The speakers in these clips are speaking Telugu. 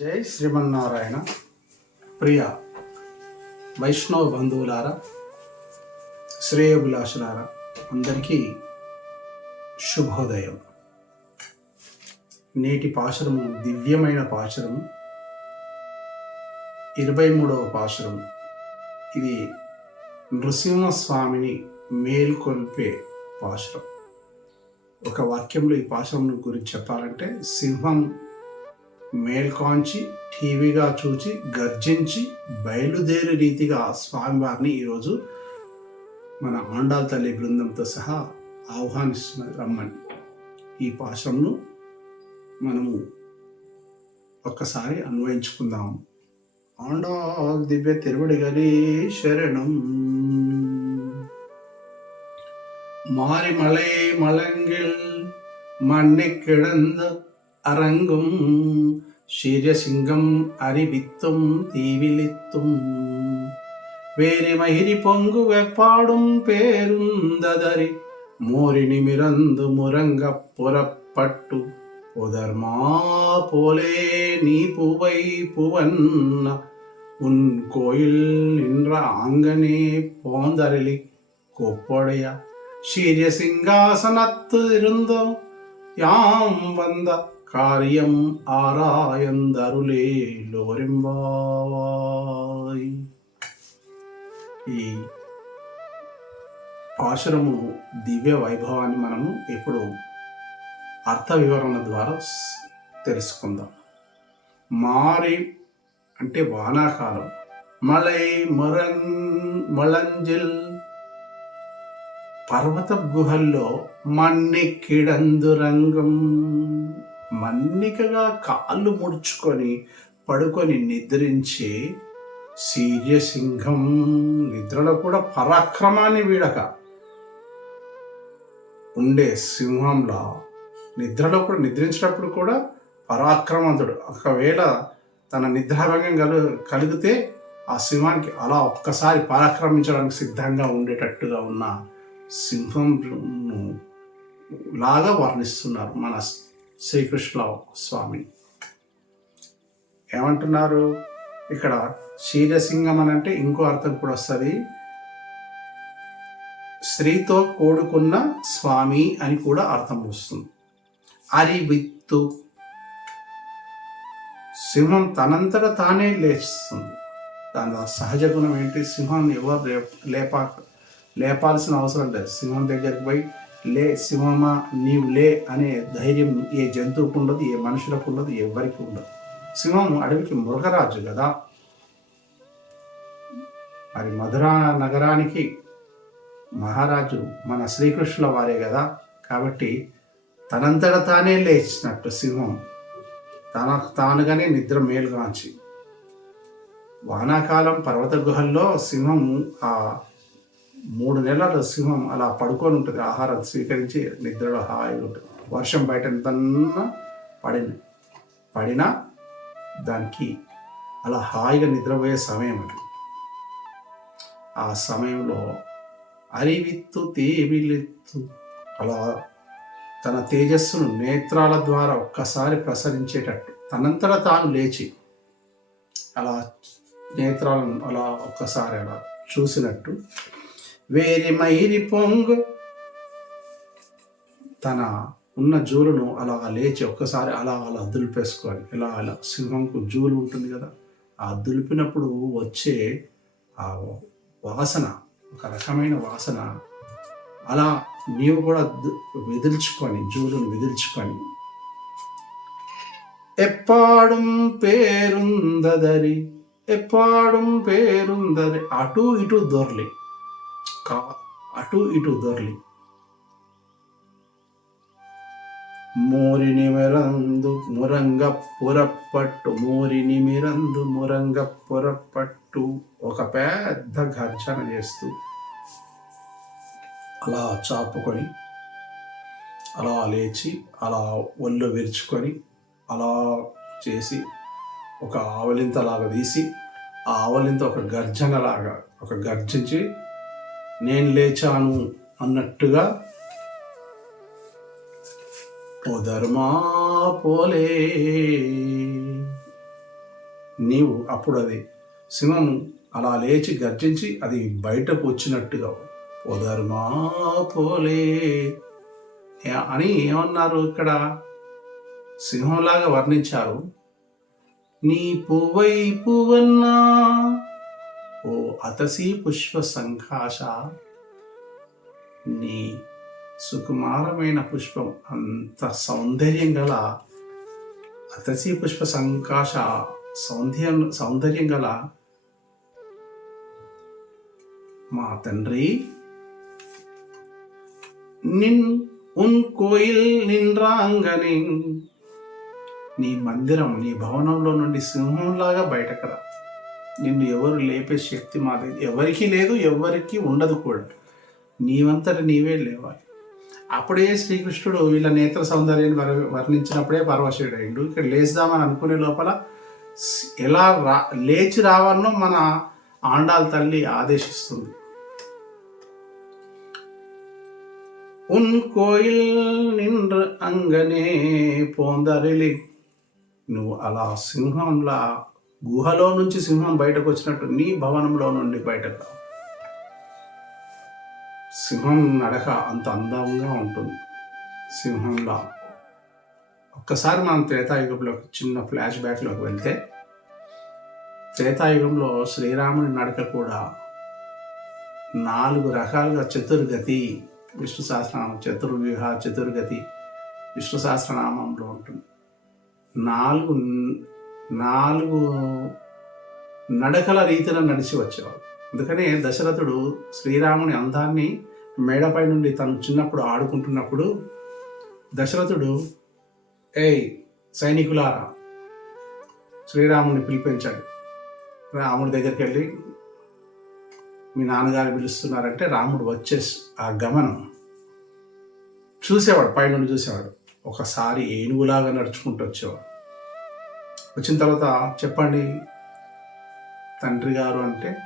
జై శ్రీమన్నారాయణ. ప్రియ వైష్ణవ బంధువులారా శ్రేయభిలాషులారా అందరికీ శుభోదయం. నేటి పాశరము దివ్యమైన పాశరము. ఇరవై మూడవ పాశరము. ఇది నృసింహస్వామిని మేల్కొల్పే పాశరం. ఒక వాక్యంలో ఈ పాశరం గురించి చెప్పాలంటే సింహం మేల్కాంచి టీవీగా చూచి గర్జించి బయలుదేరే రీతిగా స్వామివారిని ఈరోజు మన ఆండాల్ తల్లి బృందంతో సహా ఆహ్వానిస్తున్నారు రమ్మని ఈ పాశంను మనము ఒక్కసారి అన్వయించుకుందాం ఆండాల్ దివ్య తిరువడిగలి శరణం மாறி மலை மலங்கில் மண்ணை கிடந்த அரங்கும் சிரசிங்கம் அறிவித்தும் தீவிழித்தும். வேறு மகிரி பொங்கு வெப்பாடும் பேருந்ததறி மோரினி மிரந்து முரங்க புறப்பட்டு புதர்மா போலே நீ புவை புவன்ன உன் கோயில் நின்ற ஆங்கனே போந்தரளி கொப்போடையா. சீரிய சிங்காசனத்து இருந்தோம் யாம் வந்த కార్యం ആറായന്തരുലേലൊരുമ്പായ് ఈ ఆశ్రము దివ్య వైభవాన్ని మనము ఇప్పుడు అర్థ వివరణ ద్వారా తెలుసుకుందాం. మారి అంటే వానాకాలం. మలై మరన్ మలంజిల్ పర్వత గుహల్లో మన్ని కిడందురంగం మన్నికగా కాళ్ళు ముడుచుకొని పడుకొని నిద్రించే సీర్యసింహం నిద్రలో కూడా పరాక్రమాన్ని వీడక. ఉండే సింహంలా నిద్రలో కూడా నిద్రించినప్పుడు కూడా పరాక్రమంతుడు. ఒకవేళ తన నిద్రాభంగం కలు కలిగితే ఆ సింహానికి అలా ఒక్కసారి పరాక్రమించడానికి సిద్ధంగా ఉండేటట్టుగా ఉన్న సింహంను లాగా వర్ణిస్తున్నారు. మన శ్రీకృష్ణ స్వామి ఏమంటున్నారు? ఇక్కడ క్షీరసింగం అని అంటే ఇంకో అర్థం కూడా వస్తుంది. స్త్రీతో కూడుకున్న స్వామి అని కూడా అర్థం వస్తుంది. అరివిత్తు. సింహం తనంతట తానే లేస్తుంది. దాని సహజ గుణం ఏంటి? సింహం ఎవరు లేప లేపా లేపాల్సిన అవసరం లేదు. సింహం దగ్గరికి పోయి లే సింహమా నీవు లే అనే ధైర్యం ఏ జంతువుకు ఉండదు ఏ మనుషులకు ఉండదు ఎవరికి ఉండదు. సింహం అడవికి మృగరాజు కదా. మరి మధురా నగరానికి మహారాజు మన శ్రీకృష్ణుల వారే కదా. కాబట్టి తనంతట తానే లేచినట్టు సింహం తన తానుగానే నిద్ర మేలుగాంచి. వానాకాలం పర్వత గుహల్లో సింహం ఆ మూడు నెలల సింహం అలా పడుకొని ఉంటుంది. ఆహారం స్వీకరించి నిద్రలో హాయిగా ఉంటుంది. వర్షం బయట ఎంతన్నా పడింది పడినా దానికి అలా హాయిగా నిద్రపోయే సమయం అది. ఆ సమయంలో అరివిత్తు తేవిలెత్తు అలా తన తేజస్సును నేత్రాల ద్వారా ఒక్కసారి ప్రసరించేటట్టు తనంతట తాను లేచి అలా నేత్రాలను అలా ఒక్కసారి అలా చూసినట్టు వేరి మైరి పొంగు. తన ఉన్న జూలును అలా లేచి ఒక్కసారి అలా అలా దులిపేసుకోవాలి ఇలా అలా సింహంకు జూలు ఉంటుంది కదా ఆ దులిపినప్పుడు వచ్చే ఆ వాసన ఒక రకమైన వాసన. అలా నీవు కూడా విదిల్చుకొని జూలును విదిల్చుకొని. ఎప్పాడుం పేరుందదరి ఎప్పాడం పేరుందరి అటు ఇటు దొర్లి. కా అటు ఇటు దొరలి. మోరిని మిరందు మురంగ పురప్పట్టు మోరిని మిరందు మురంగ పురప్పట్టు ఒక పెద్ద ఘర్షణ చేస్తూ అలా చాపుకొని అలా లేచి అలా ఒళ్ళు విరుచుకొని అలా చేసి ఒక ఆవలింతలాగా తీసి ఆ ఆవలింత ఒక గర్జనలాగా ఒక గర్జించి నేను లేచాను అన్నట్టుగా ఓ ధర్మా పోలే. నీవు అప్పుడు అది సింహం అలా లేచి గర్జించి అది బయటకు వచ్చినట్టుగా పోదర్మా పోలే. అని ఏమన్నారు ఇక్కడ? సింహంలాగా వర్ణించారు. నీ పువ్వై పువ్వన్నా అతసి పుష్ప సంకాశ నీ సుకుమారమైన పుష్పం. అంత సౌందర్యం గల అతసి పుష్ప సంకాశ సౌందర్యం సౌందర్యం గల మా తండ్రి నిన్ ఉన్ కోయిల్ నిన్రాంగని నీ మందిరం నీ భవనంలో నుండి సింహంలాగా బయటకు రా నిన్ను ఎవరు లేపే శక్తి మాది ఎవరికి లేదు ఎవరికి ఉండదు కూడా. నీవంతట నీవే లేవాలి. అప్పుడే శ్రీకృష్ణుడు వీళ్ళ నేత్ర సౌందర్యాన్ని వర్ వర్ణించినప్పుడే పరవశుడైండు ఇక్కడ లేచుదామని అనుకునే లోపల ఎలా రా లేచి రావాలనో మన ఆండాల తల్లి ఆదేశిస్తుంది. ఉన్ కోయిల్ నిండ్ర అంగనే పోందరిలి. నువ్వు అలా సింహంలా గుహలో నుంచి సింహం బయటకు వచ్చినట్టు నీ భవనంలో నుండి బయటకు సింహం నడక అంత అందంగా ఉంటుంది. సింహంలా. ఒక్కసారి మనం త్రేతాయుగంలో చిన్న ఫ్లాష్ బ్యాక్లోకి వెళ్తే త్రేతాయుగంలో శ్రీరాముని నడక కూడా నాలుగు రకాలుగా చతుర్గతి విష్ణు సహస్రనామం చతుర్వ్యూహ చతుర్గతి విష్ణు సహస్రనామంలో ఉంటుంది. నాలుగు నాలుగు నడకల రీతిలో నడిచి వచ్చేవాడు. అందుకనే దశరథుడు శ్రీరాముని అందాన్ని మేడపై నుండి తను చిన్నప్పుడు ఆడుకుంటున్నప్పుడు దశరథుడు ఏయ్ సైనికులారా శ్రీరాముని పిలిపించాడు. రాముడి దగ్గరికి వెళ్ళి మీ నాన్నగారు పిలుస్తున్నారంటే రాముడు వచ్చేసి ఆ గమనం చూసేవాడు పైనుండి చూసేవాడు. ఒకసారి ఏనుగులాగా నడుచుకుంటూ వచ్చేవాడు. వచ్చిన తర్వాత చెప్పండి. తండ్రి గారు అంటే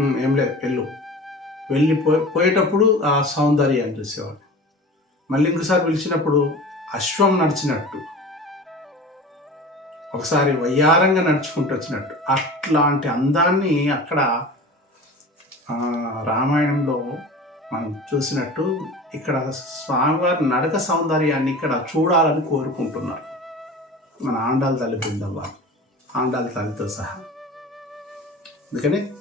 ఏం లేదు వెళ్ళు. వెళ్ళి పో పోయేటప్పుడు ఆ సౌందర్యాన్ని చూసేవాడు. మళ్ళీ ఇంకోసారి పిలిచినప్పుడు అశ్వం నడిచినట్టు. ఒకసారి వయ్యారంగా నడుచుకుంటూ వచ్చినట్టు. అట్లాంటి అందాన్ని అక్కడ రామాయణంలో మనం చూసినట్టు ఇక్కడ స్వామివారి నడక సౌందర్యాన్ని ఇక్కడ చూడాలని కోరుకుంటున్నారు. మన ఆండాల తల్లి బృందవ్వ ఆండాల తల్లితో సహా. అందుకని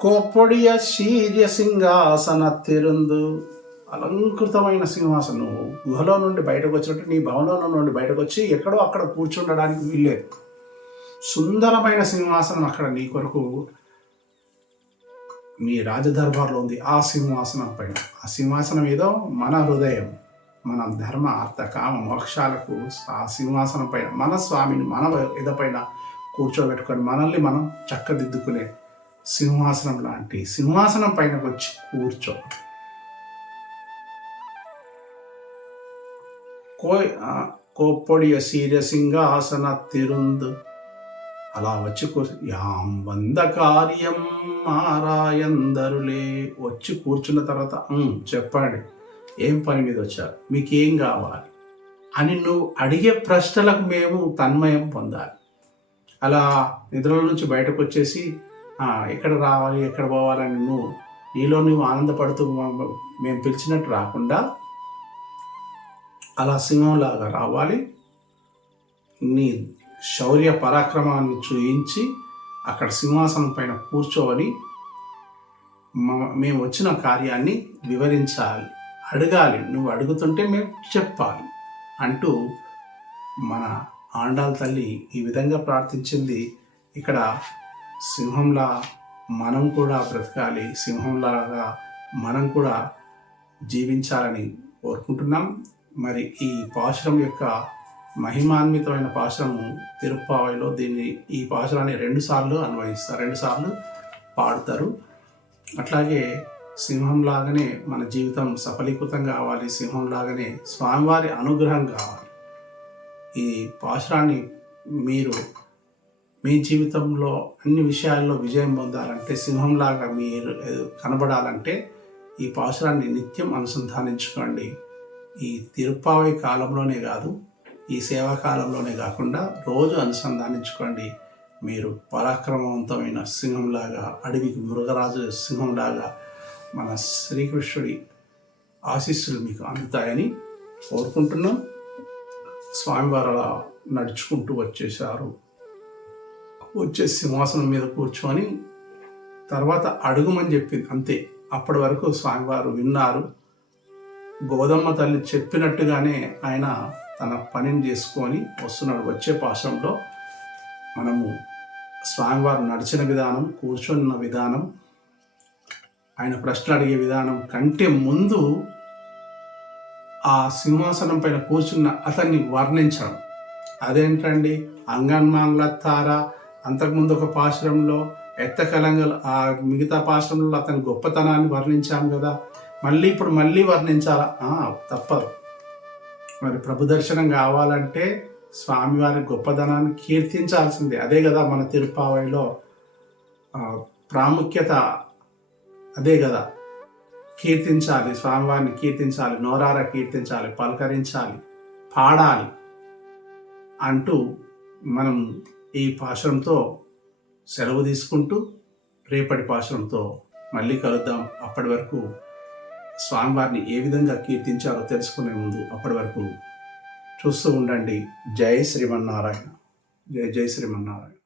కోప్పొడియ శీర్య సింహాసన తిరుందు. అలంకృతమైన సింహాసనం. గుహలో నుండి బయటకు వచ్చినట్టు నీ భవనంలో నుండి బయటకు వచ్చి ఎక్కడో అక్కడ కూర్చుండడానికి వీల్లేదు. సుందరమైన సింహాసనం అక్కడ నీ కొరకు మీ రాజదర్బార్లో ఉంది. ఆ సింహాసనం పైన. ఆ సింహాసనం ఏదో మన హృదయం. మన ధర్మ అర్థ కామ మోక్షాలకు ఆ సింహాసనం పైన మన స్వామిని మన ఎదపైన కూర్చోబెట్టుకొని మనల్ని మనం చక్కదిద్దుకునే సింహాసనం లాంటి సింహాసనం పైన వచ్చి కూర్చో. కోయ్ కోప్పొడియ సీర్య సింహాసన తిరుందు. అలా వచ్చి యాం వంద కార్యం మారాయందరులే. వచ్చి కూర్చున్న తర్వాత చెప్పండి. ఏం పని మీద వచ్చారు? మీకు ఏం కావాలి? అని నువ్వు అడిగే ప్రశ్నలకు మేము తన్మయం పొందాలి. అలా నిద్రల నుంచి బయటకు వచ్చేసి ఎక్కడ రావాలి? ఎక్కడ పోవాలని నువ్వు నీలో నువ్వు ఆనందపడుతూ మేము పిలిచినట్టు రాకుండా అలా సింహంలాగా రావాలి. నీ శౌర్య పరాక్రమాన్ని చూయించి అక్కడ సింహాసనం పైన కూర్చోవని మేము వచ్చిన కార్యాన్ని వివరించాలి. అడగాలి. నువ్వు అడుగుతుంటే మేము చెప్పాలి అంటూ మన ఆండాల తల్లి ఈ విధంగా ప్రార్థించింది. ఇక్కడ సింహంలా మనం కూడా బ్రతకాలి. సింహంలాగా మనం కూడా జీవించాలని కోరుకుంటున్నాం. మరి ఈ పాశురం యొక్క మహిమాన్వితమైన పాశురము తిరుప్పావైలో దీన్ని ఈ పాశురాన్ని రెండుసార్లు అన్వయిస్తారు. రెండుసార్లు పాడతారు పాడుతారు. అట్లాగే సింహంలాగానే మన జీవితం సఫలీకృతం కావాలి సింహంలాగానే స్వామివారి అనుగ్రహం కావాలి. ఈ పాశురాన్ని మీరు మీ జీవితంలో అన్ని విషయాల్లో విజయం పొందాలంటే సింహంలాగా మీరు కనబడాలంటే ఈ పాశురాన్ని నిత్యం అనుసంధానించుకోండి. ఈ తిరుప్పావై కాలంలోనే కాదు ఈ సేవాకాలంలోనే కాకుండా రోజు అనుసంధానించుకోండి. మీరు పరాక్రమవంతమైన సింహంలాగా అడవికి మృగరాజు సింహంలాగా మన శ్రీకృష్ణుడి ఆశీస్సులు మీకు అందుతాయని కోరుకుంటున్నాం. స్వామివారు అలా నడుచుకుంటూ వచ్చేసారు వచ్చే సింహాసనం మీద కూర్చొని తర్వాత అడుగుమని చెప్పింది. అంతే అప్పటి వరకు స్వామివారు విన్నారు. గోదమ్మ తల్లి చెప్పినట్టుగానే ఆయన తన పనిని చేసుకొని వస్తున్నాడు వచ్చే పాశంలో. మనము స్వామివారు నడిచిన విధానం కూర్చున్న విధానం ఆయన ప్రశ్నలు అడిగే విధానం కంటే ముందు ఆ సింహాసనం పైన కూర్చున్న అతన్ని వర్ణించడం. అదేంటండి? అంగన్మాంగ్ల తార అంతకుముందు ఒక పాశ్రంలో ఎత్తకలంగల్ ఆ మిగతా పాశ్రంలో అతని గొప్పతనాన్ని వర్ణించాం కదా. మళ్ళీ ఇప్పుడు మళ్ళీ వర్ణించాలా? తప్పదు. మరి ప్రభు దర్శనం కావాలంటే స్వామివారి గొప్పదనాన్ని కీర్తించాల్సిందే. అదే కదా మన తిరుపావైలో ప్రాముఖ్యత అదే కదా. కీర్తించాలి స్వామివారిని కీర్తించాలి నోరార కీర్తించాలి పలకరించాలి పాడాలి అంటూ మనం ఈ పాశంతో సెలవు తీసుకుంటూ రేపటి పాశంతో మళ్ళీ కలుద్దాం. అప్పటి వరకు స్వామివారిని ఏ విధంగా కీర్తించారో తెలుసుకునే ముందు అప్పటి వరకు చూస్తూ ఉండండి. జై శ్రీమన్నారాయణ. జై జై శ్రీమన్నారాయణ.